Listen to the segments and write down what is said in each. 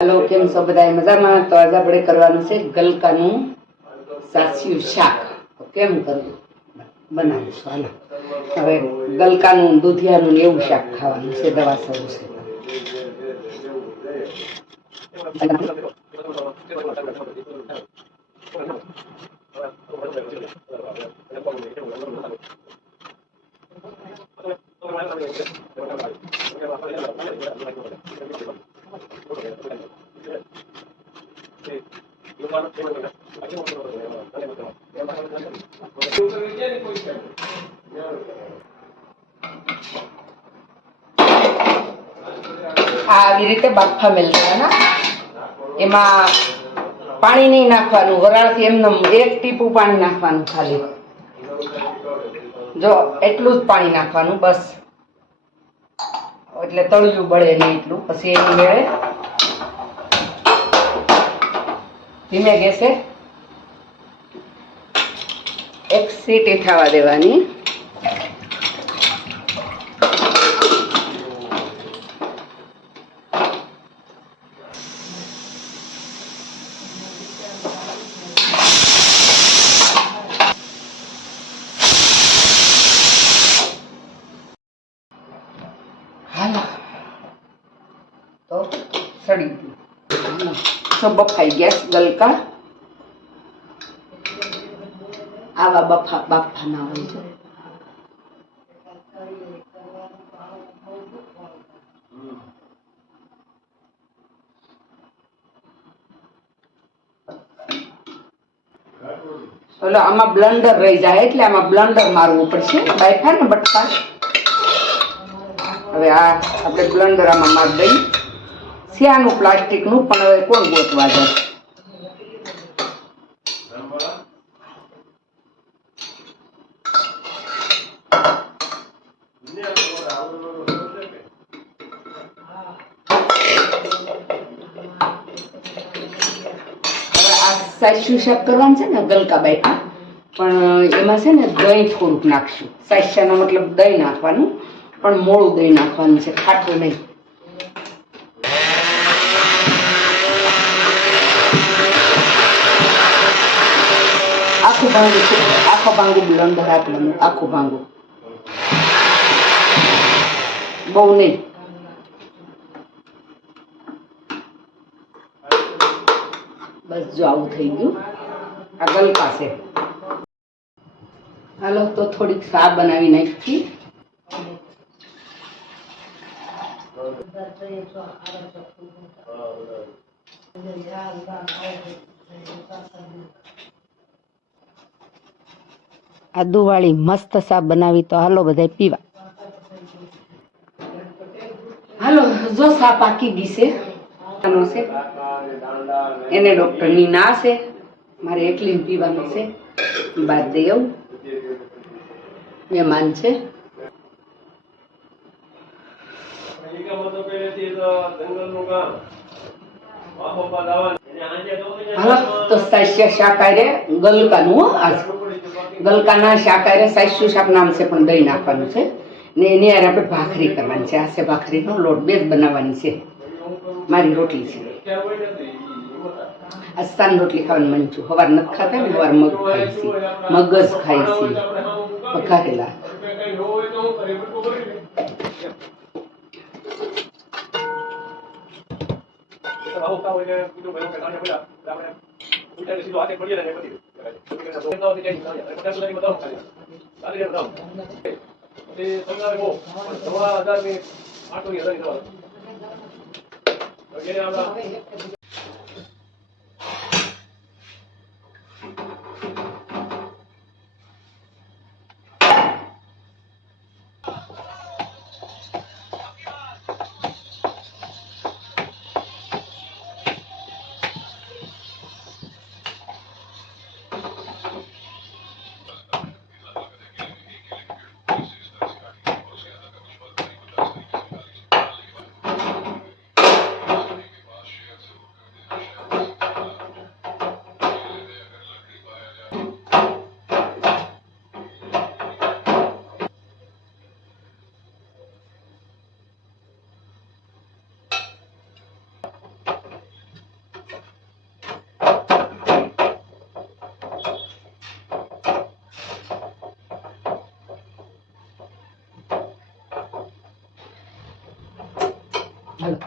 Hello केम छो बधाय मजामां। तो आज આપણે કરવાનું છે ગલકાનું સાસ્યું શાક। તો કેમ કરવું બનાવીશું। હાલો હવે ગલકાનું દૂધિયાનું ને એવું શાક ખાવાનું છે। દવા શરૂ છે આવી રીતે બાફા મેલ દેવાના। એમાં પાણી નહીં નાખવાનું, વરાળથી એમને એક ટીપું પાણી નાખવાનું ખાલી। જો એટલું જ પાણી નાખવાનું બસ, એટલે તળિયું બળે નહીં એટલું। પછી એની મેળે ધીમે ગેસે એક સીટી થવા દેવાની। तो सड़ी गई सब बफाई गया गलका। आवा बफा बाफा ना हो चलो आमा ब्लंडर रही जाए એટલે આમાં બ્લન્ડર મારવું પડશે। બાફા ને બટકા હવે આ આપણે બ્લન્ડર આમાં માર દઈ। સિયાનું પ્લાસ્ટિકનું પણ હવે કોણ ગોતવા જાય। સાસ્યું શાક કરવાનું છે ને ગલકા બાફા, પણ એમાં છે ને દહીં થોડુંક નાખશું। સાસ્યાનો મતલબ દહીં નાખવાનું, પણ મોળું દહીં નાખવાનું છે, ખાટું નહીં। આખો ભાંગું બ્લન્ડર આપવાનું, આખું ભાંગું, બહુ નહીં। बस जो आવું થઈ ગયું। આ ગલકા છે। હાલો તો થોડીક સા બનાવી નાખી। આદુવાળી મસ્ત સા બનાવી। તો હાલો બધાય પીવા। હાલો જો સા પાકી ગઈ છે। એને ડોક્ટરની ના છે, મારે એકલી પીવાનું છે। બાદ દઈ આવું, મહેમાન છે। હાલો તો સાસ્યા શાક આરે ગલકાનું, આજ ગલકાના શાક આરે સાસ્યું શાક નામ છે, પણ દહીં નાખવાનું છે ને એની યાર આપણે ભાખરી કરવાની છે। આ છે ભાખરીનો લોટ, બે જ બનાવવાની છે। મારી રોટલી છે, આસ્તાન રોટલી ખાવાનું મન છું। સવાર નથી ખાતા ને, સવાર મગ ખાઈ છે, મગજ ખાઈ છે વઘારેલા।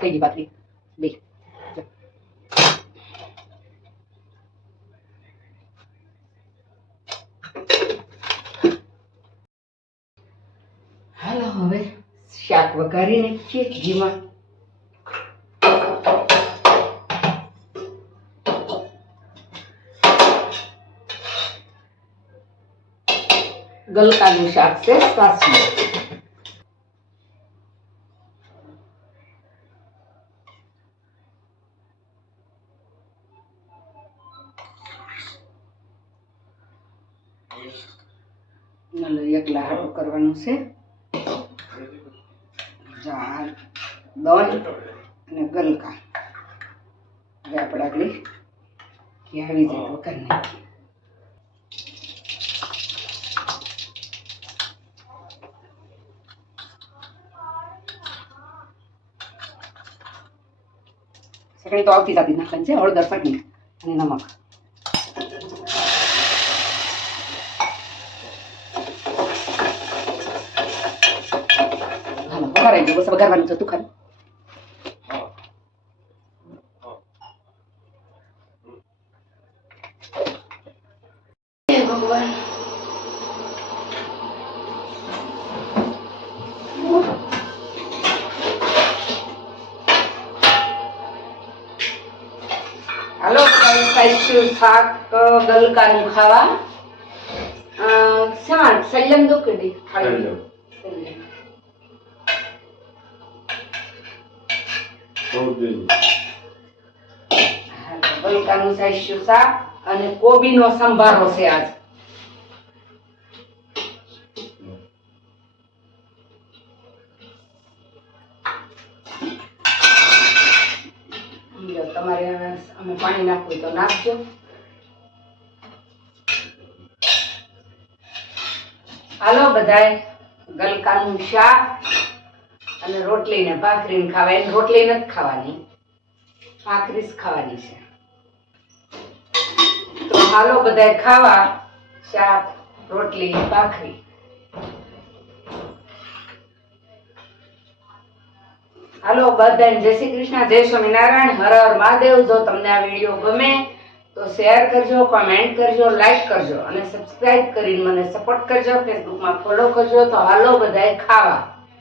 થઈ ગઈ ભાખરી બે. હાલો હવે શાક વઘારી નાખીએ ઘીમાં. ગલકાનું શાક છે સાસી. એકલા હાટું કરવાનું છે. જાળ દહીં અને ગલકા. હવે આપણે આગળ ઘી આવી જાય તો કરી નાખીએ. સગડી તો આવતી જતી નાખવાની છે. હળદર ચટણી અને નમક. હાલો વઘારાઈ ગયું. બસ વઘારવાનું છે તું ખાલી. ભગવાન હાલો સાઈશું શાક ગલકાનું ખાવા. શાક સૈલમ દો કે નહીં ખાલી ગલકાનું સાઈશું શાક અને કોબીનો સંભારો છે આજ. તમારે અમે પાણી નાખવું તો નાખજો. હાલો બધાય ગલકાનું શાક અને રોટલી ને ભાખરી ને ખાવા. એને રોટલી નથી ખાવાની, ભાખરી જ ખાવાની છે. તો હાલો બધાય ખાવા શાક રોટલી ભાખરી. હાલો બધાને જય શ્રી કૃષ્ણ, જય સ્વામિનારાયણ, હર હર મહાદેવ. જો તમને આ વિડીયો ગમે તો શેર કરજો, કમેન્ટ કરજો, લાઈક કરજો અને સબસ્ક્રાઇબ કરીને મને સપોર્ટ કરજો. ફેસબુકમાં ફોલો કરજો. તો હાલો બધાય ખાવા.